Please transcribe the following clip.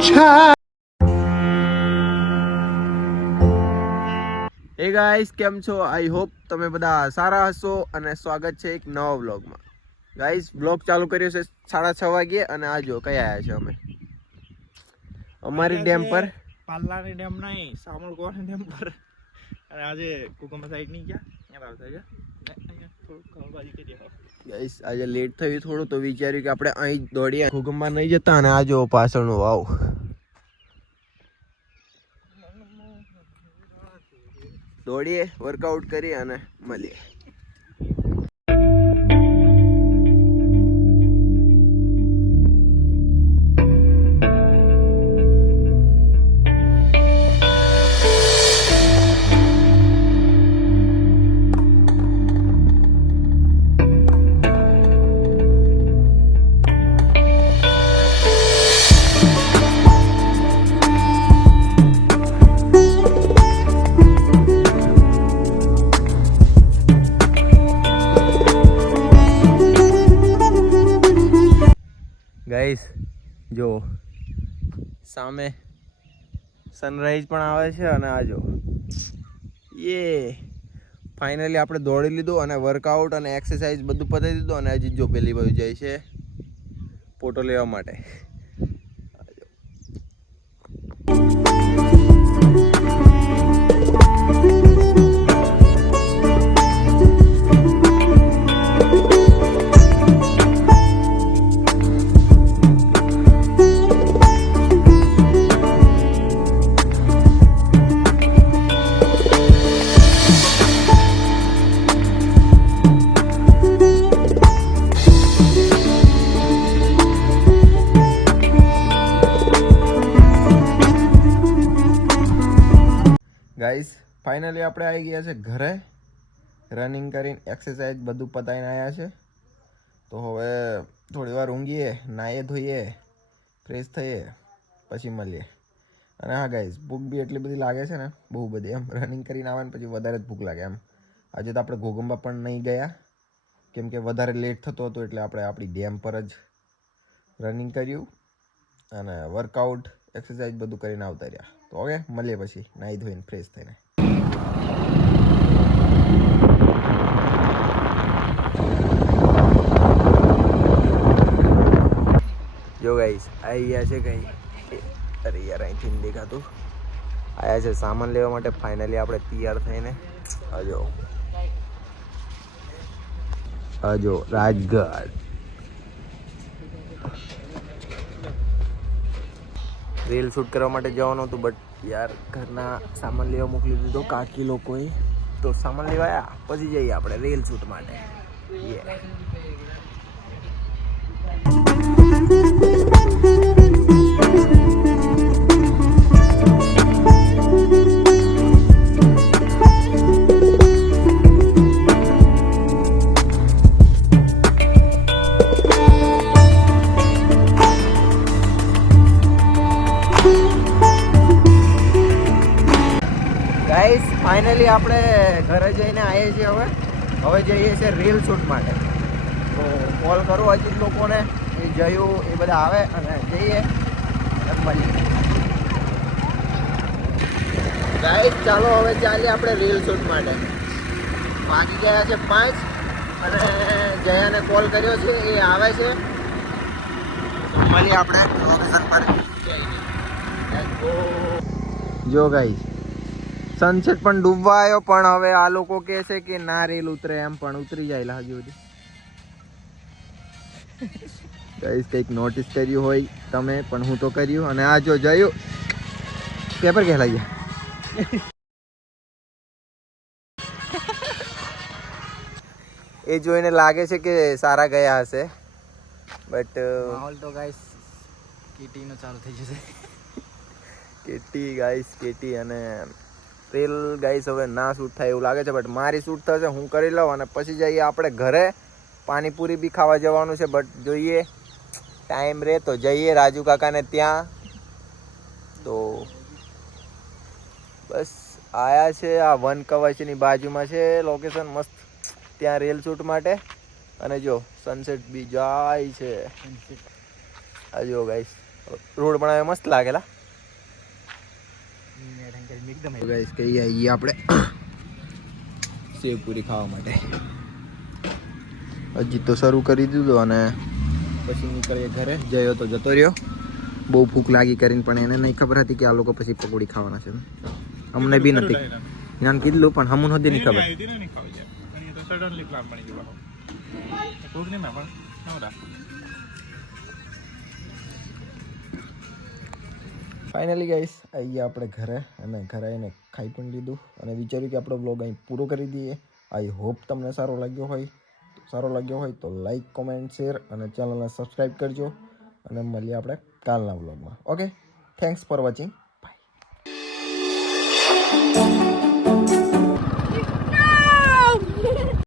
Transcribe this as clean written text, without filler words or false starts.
હે ગાઈસ, કેમ છો? આઈ હોપ તમે બધા સારા હશો અને સ્વાગત છે એક નવા વ્લોગમાં. ગાઈસ, વ્લોગ ચાલુ કર્યો છે 6:30 વાગ્યે અને આ જો કઈ આવ્યા છે અમે અમારી ડેમ પર, પાલ્લાની ડેમ નહીં, સામલકોટની ડેમ પર. અને આજે કુકુમા સાઈડ નહીં ગયા, ત્યાં આવતા ગયા. થોડું ખવાબાજી કરી આવો. ગાઈસ આજે લેટ થયું થોડું, તો વિચાર્યું કે આપણે અહીં દોડીએ, ઘુગંબા નહીં જતા. અને આ જો પાછળનું વાવ, દોડીએ, વર્કઆઉટ કરી અને મળીએ. ગાઈસ જો સામે સનરાઈઝ પણ આવે છે અને આ જો ફાઇનલી આપણે દોડી લીધું અને વર્કઆઉટ અને એક્સરસાઇઝ બધું પતાવી દીધું. અને હજી જો પેલી બાજુ જાય છે ફોટો લેવા માટે. ગાઈસ ફાઇનલી આપણે આવી ગયા છે ઘરે. રનિંગ કરીને એક્સરસાઇઝ બધું પતાવીને આવ્યા છે. તો હવે થોડી વાર ઊંઘીએ, નાહીએ ધોઈએ, ફ્રેશ થઈએ, પછી મળીએ. અને હા ગાઈસ, ભૂખ બી એટલી બધી લાગે છે ને, બહુ બધી. એમ રનિંગ કરીને આવે ને પછી વધારે જ ભૂખ લાગે એમ. આજે તો આપણે ઘોગંબા પણ નહીં ગયા કેમ કે વધારે લેટ થતો હતો, એટલે આપણે આપણી ડેમ પર જ રનિંગ કર્યું અને વર્કઆઉટ એક્સરસાઇઝ બધું કરીને આવતા રહ્યા. તો ઓકે, મળીએ પછી નાહી ધોઈને ફ્રેશ થઈને. જો ગાઈસ આવી ગયા છે કઈ, અરે યાર અહીંથી નહીં દેખાતું. આવ્યા છે સામાન લેવા માટે. ફાઇનલી આપણે તૈયાર થઈને આજો રાજગઢ. રીલ શૂટ કરવા માટે જવાનું હતું, બટ યાર ઘરના સામાન લેવા મોકલી દીધો કાકી લોકોએ. તો સામાન લેવા આવ્યા, પછી જઈએ આપણે રીલ શૂટ માટે. ગાઈસ ફાઇનલી આપણે ઘરે જઈને આવીએ છીએ. હવે જઈએ છીએ રીલ શૂટ માટે. તો કોલ કરું અજીત લોકોને, એ જયું એ બધા આવે અને જઈએ મળીએ. ગાઈસ ચાલો હવે ચાલીએ આપણે રીલ શૂટ માટે. વાગી ગયા છે 5 અને જયાને કોલ કર્યો છે, એ આવે છે. તો મળીએ આપણે લોકેશન પર જઈને. જો ગાઈસ સનસેટ પણ ડૂબવા આવ્યો, પણ હવે આ લોકો કહે છે કે ના રેલ ઉતરે, એમ પણ ઉતરી જાય હજુ સુધી. ગાઈસ કંઈક નોટિસ કર્યું હોય તમે, પણ હું તો કર્યું. અને આ જો જયું પેપર ખેલાઈ ગયા. એ જોઈને લાગે છે કે સારા ગયા હશે, બટ માહોલ તો ગાઈસ કેટીનો ચાલુ થઈ જશે. કેટી ગાઈસ, કેટી અને રીલ ગાઈસ હવે ના શૂટ થાય એવું લાગે છે, બટ મારી શૂટ થશે. હું કરી લઉં અને પછી જઈએ આપણે ઘરે. પાણીપુરી બી ખાવા જવાનું છે, બટ જોઈએ ટાઈમ રહે તો જઈએ રાજુ કાકાને ત્યાં. તો બસ આયા છે, આ વન કવચની બાજુમાં છે લોકેશન મસ્ત, ત્યાં રીલ શૂટ માટે. અને જો સનસેટ બી જાય છે. આ જો ગાઈસ રોડ બનાવે મસ્ત લાગેલા એકદમ ગાઈસ કઈ આવીએ આપણે સેવપુરી ખાવા માટે હજી તો શરૂ કરી દીધું અને પછી નીકળીએ ઘરે જયો તો જતો રહ્યો બહુ ભૂખ લાગી કરીને પણ એને નહીં ખબર હતી કે આ લોકો પછી પકોડી ખાવાના છે અમને બી નથી જ્ઞાન કીધું પણ હમું નથી નહીં ખબર સડનલી પ્લાન બની ગયો ભૂખ નહીં પણ નવરા ફાઇનલી ગાઈસ આવીએ આપણે ઘરે અને ઘરે આવીને ખાઈ પણ લીધું અને વિચાર્યું કે આપણો બ્લોગ અહીં પૂરો કરી દઈએ આઈ હોપ તમને સારો લાગ્યો હોય તો લાઈક કોમેન્ટ શેર અને ચેનલને સબસ્ક્રાઈબ કરજો અને મળીએ આપણે કાલના બ્લોગમાં ઓકે થેન્ક્સ ફોર વોચિંગ